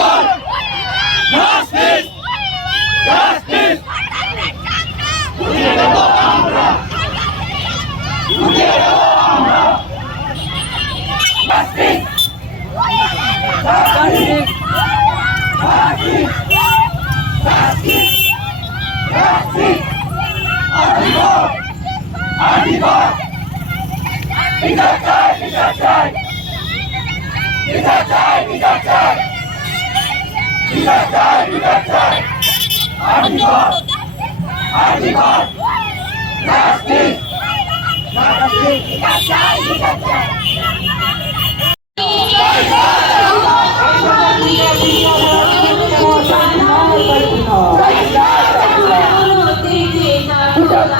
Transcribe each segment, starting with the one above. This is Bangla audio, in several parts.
আর্টিকল জাস্টিস জাস্টিস উঠিয়ে দেব আমরা উঠিয়ে দেব আমরা justice justice justice justice justice article article বিচার চাই বিচার চাই বিচার চাই বিচার চাই বিচার চাই বিচার চাই আর্টিকল আর্টিকল জাস্টিস বিচার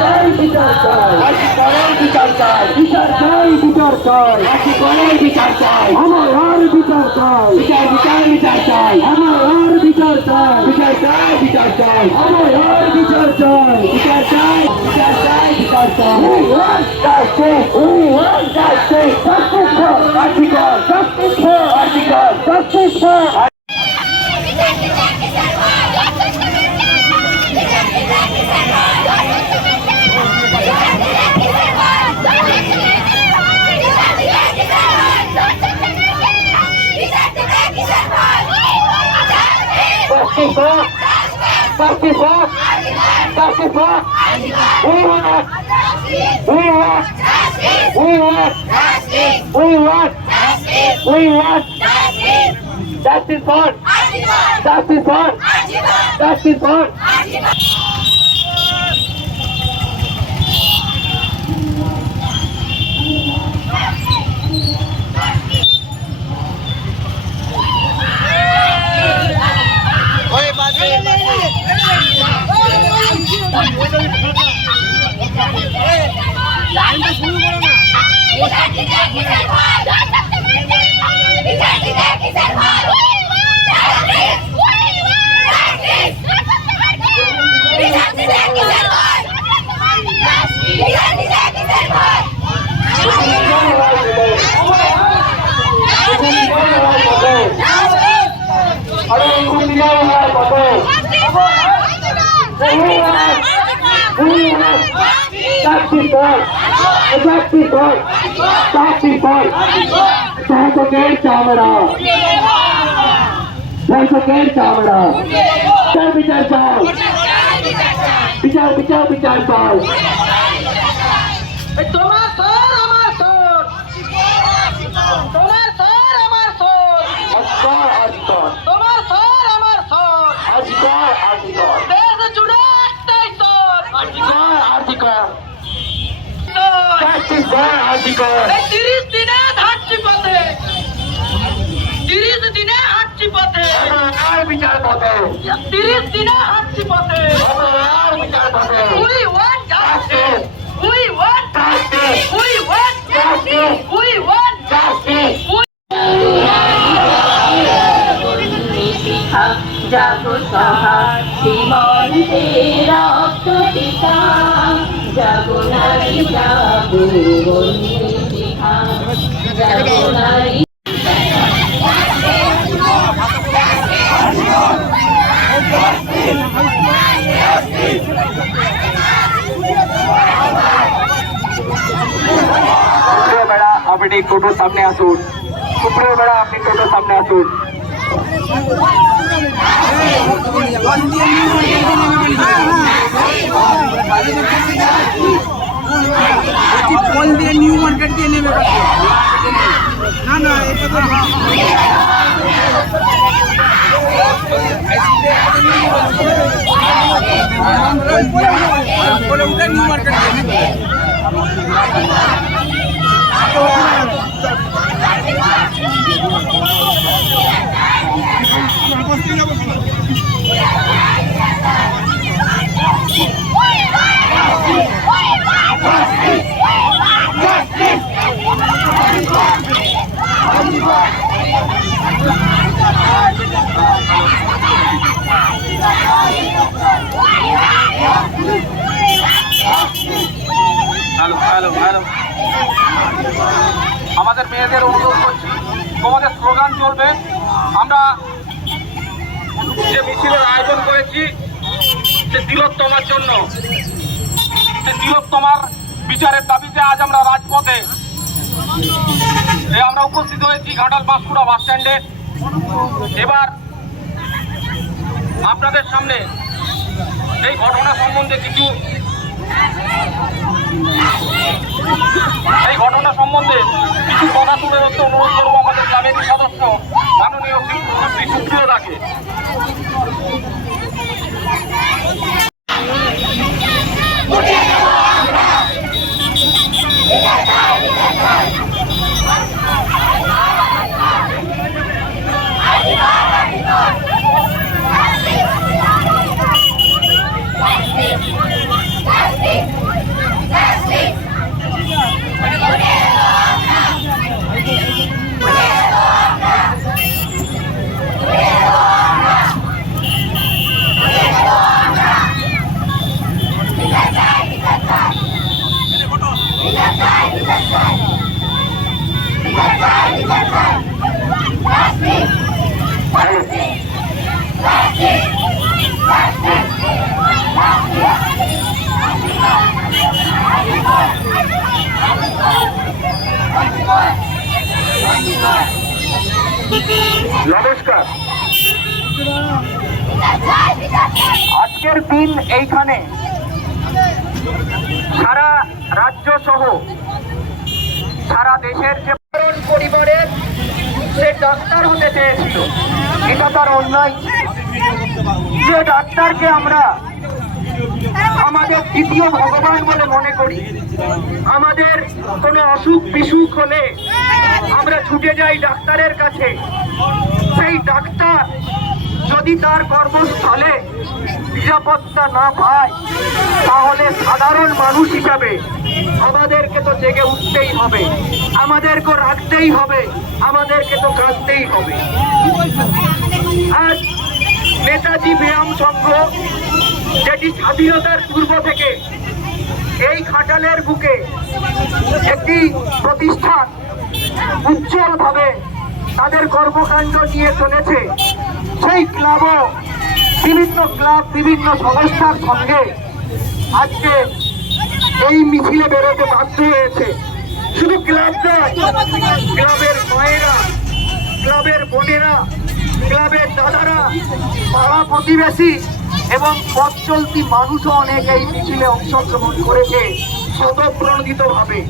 চাই বিচার চাই বিচার চাই বিচার চাই বিচার চাই আর্টিকলের বিচার চাই আমার আর বিচার চাই বিচার বিচার বিচার চাই আমার আর বিচার চাই বিচার চাই বিচার চাই আমার আর বিচার চাই বিচার চাই বিচার চাই বিচার চাই পাক পার্টি পাক পার্টি পাক we want we want we want we want we want justice for justice for justice for justice for चामड़ा चामड़ा चामड़ा चल विचार चाल विचार विचार विचार चाल तुम्हारा ফর অধিকার তিরিশ দিনে হাঁটছি পথে। তিরিশ দিনে হাঁটছি পথে। আর বিচার পথে তিরিশ দিনে হাঁটছি পথে। আর বিচার পথে we want justice we want justice we want justice we want justice জাগো সহায় সীমন্তে রক্ত পিতা। জাগো নারী শিখা জাগো নারী আপনি টোটোর সামনে আসুন। সুপ্রিয় বেড়া, আপনি টোটোর সামনে আসুন। কল দিয়ে নিউ মার্কেট দিয়ে নেবে না না এটা তো বলে উঠে নিউ মার্কেট দিয়ে নেবে আমাদের মেয়েদের অনুরোধ করছি। তোমাদের স্লোগান চলবে আমরা যে মিছিলের আয়োজন করেছি, সে তিলোত্তমার জন্য। সে তিলোত্তমার বিচারের দাবিতে আজ আমরা রাজপথে আমরা উপস্থিত হয়েছি ঘাটাল পাঁশকুড়া বাস স্ট্যান্ডে। এবার আপনাদের সামনে এই ঘটনা সম্বন্ধে কিছু এই ঘটনা সম্বন্ধে কিছু কথা তুলে ধরতে অনুরোধ করব আমাদের কমিটির সদস্য। শ্রী নমস্কার। আজকের দিন এইখানে সারা রাজ্য সহ সারা দেশের যে পরিবারের সে ডাক্তার হতে চেয়েছিল। এটা তার অন্যায়। যে ডাক্তারকে আমরা আমাদের দ্বিতীয় ভগবান বলে মনে করি। আমাদের কোনো অসুখ বিসুখ হলে আমরা ছুটে যাই ডাক্তারের কাছে। সেই ডাক্তার যদি তার কর্মস্থলে নিরাপত্তা না পায়, তাহলে সাধারণ মানুষ হিসাবে আমাদেরকে তো জেগে উঠতেই হবে। আমাদেরকে রাখতেই হবে। আমাদেরকে তো কাঁদতেই হবে। আজ নেতাজি ব্যায়াম সংঘ যেটি স্বাধীনতার পূর্ব থেকে এই খাটালের বুকে একটি প্রতিষ্ঠান উজ্জ্বলভাবে তাদের কর্মকাণ্ড নিয়ে চলেছে। সেই ক্লাবও বিভিন্ন ক্লাব, বিভিন্ন সংস্থার সঙ্গে আজকে এই মিছিলে বেরোতে বাধ্য হয়েছে। শুধু ক্লাব নয়, ক্লাবের মায়েরা, ক্লাবের বোনেরা, ক্লাবের দাদারা, পাড়া প্রতিবেশী এবং পথ চলতি মানুষও অনেক এই মিছিলে অংশগ্রহণ করেছে স্বতঃপ্রণোদিত ভাবে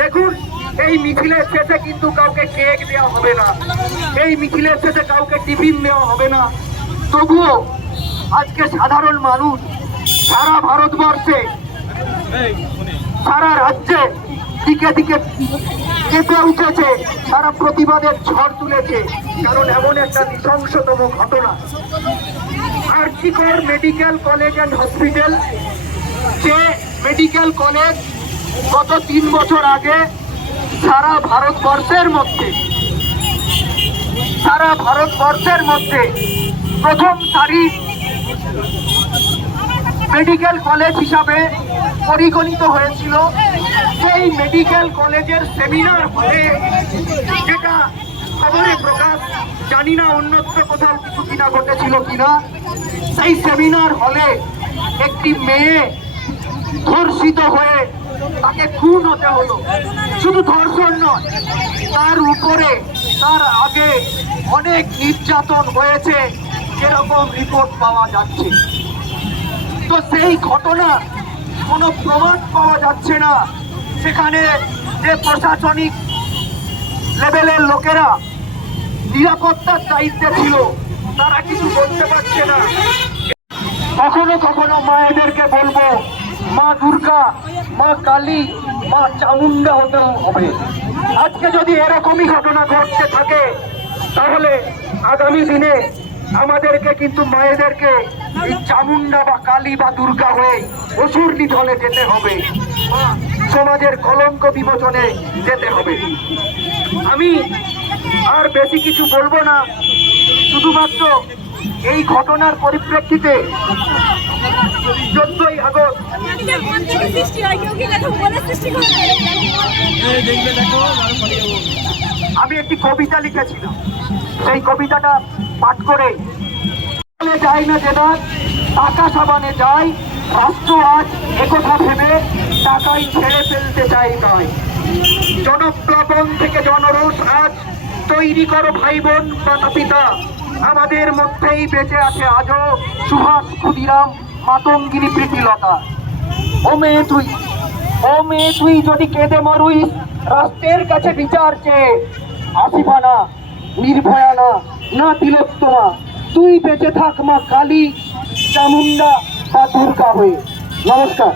দেখুন, এই মিছিলের শেষে কিন্তু কাউকে কেক দেওয়া হবে না। এই মিছিলের শেষে কাউকে টিফিন দেওয়া হবে না। তবুও আজকে সাধারণ মানুষ সারা ভারতবর্ষে, সারা রাজ্যে দিকে দিকে কেঁপে উঠেছে, সারা প্রতিবাদের ঝড় তুলেছে। কারণ এমন একটা নৃশংসতম ঘটনা। R G Kar medical college and hospital, যে মেডিকেল কলেজ গত তিন বছর আগে সারা ভারতবর্ষের মধ্যে, সারা ভারতবর্ষের মধ্যে প্রথম সারি মেডিকেল কলেজ হিসাবে পরিগণিত হয়েছিল। সেই মেডিকেল কলেজের সেমিনার হলে যেটা খবরে প্রকাশ জানি না অন্যত্র কোথাও কিছু কিনা ঘটেছিল কিনা। সেই সেমিনার হলে একটি মেয়ে ধর্ষিত হয়ে তাকে খুন হতে হলো। শুধু ধর্ষণ নয়, তার উপরে তার আগে অনেক নির্যাতন হয়েছে যেরকম রিপোর্ট পাওয়া যাচ্ছে। তো সেই ঘটনা কোনো প্রমাণ পাওয়া যাচ্ছে না। সেখানে যে প্রশাসনিক লেভেলের লোকেরা নিরাপত্তার দায়িত্বে ছিল, তারা কিছু করতে পারছে না। কখনো কখনো মায়েদেরকে বলব, মা দুর্গা, মা কালী, মা চামুন্ডা হতে হবে। আজকে যদি এরকমই ঘটনা ঘটতে থাকে, তাহলে আগামী দিনে আমাদেরকে কিন্তু মায়েদেরকে এই চামুন্ডা বা কালী বা দুর্গা হয়ে অসুর নিধনে যেতে হবে। সমাজের কলঙ্ক বিমোচনে যেতে হবে। আমি আর বেশি কিছু বলব না। শুধুমাত্র এই ঘটনার পরিপ্রেক্ষিতে চোদ্দই আগস্ট আমি একটি কবিতা লিখেছিলাম। সেই কবিতাটা পাঠ করে যায় না যে দাঁত টাকা সাবানে যায় রাষ্ট্র আজ একথা ভেবে টাকাই ছেড়ে ফেলতে চাই নয় জনপ্লাবন থেকে জনরোষ আজ তৈরি করো ভাই বোন মাতা পিতা আমাদের মধ্যেই বেঁচে আছে আজও সুভাষ ক্ষুদিরাম, মাতঙ্গিনী প্রীতিলতা। ও মেয়ে তুই, ও মেয়ে তুই যদি কেঁদে মরুইস রাষ্ট্রের কাছে বিচার চেয়ে আসিবা না, নির্ভয়া না না তিলোত্তমা। তুই বেঁচে থাক মা কালী চামুন্ডা বা দুর্গা হয়ে। নমস্কার।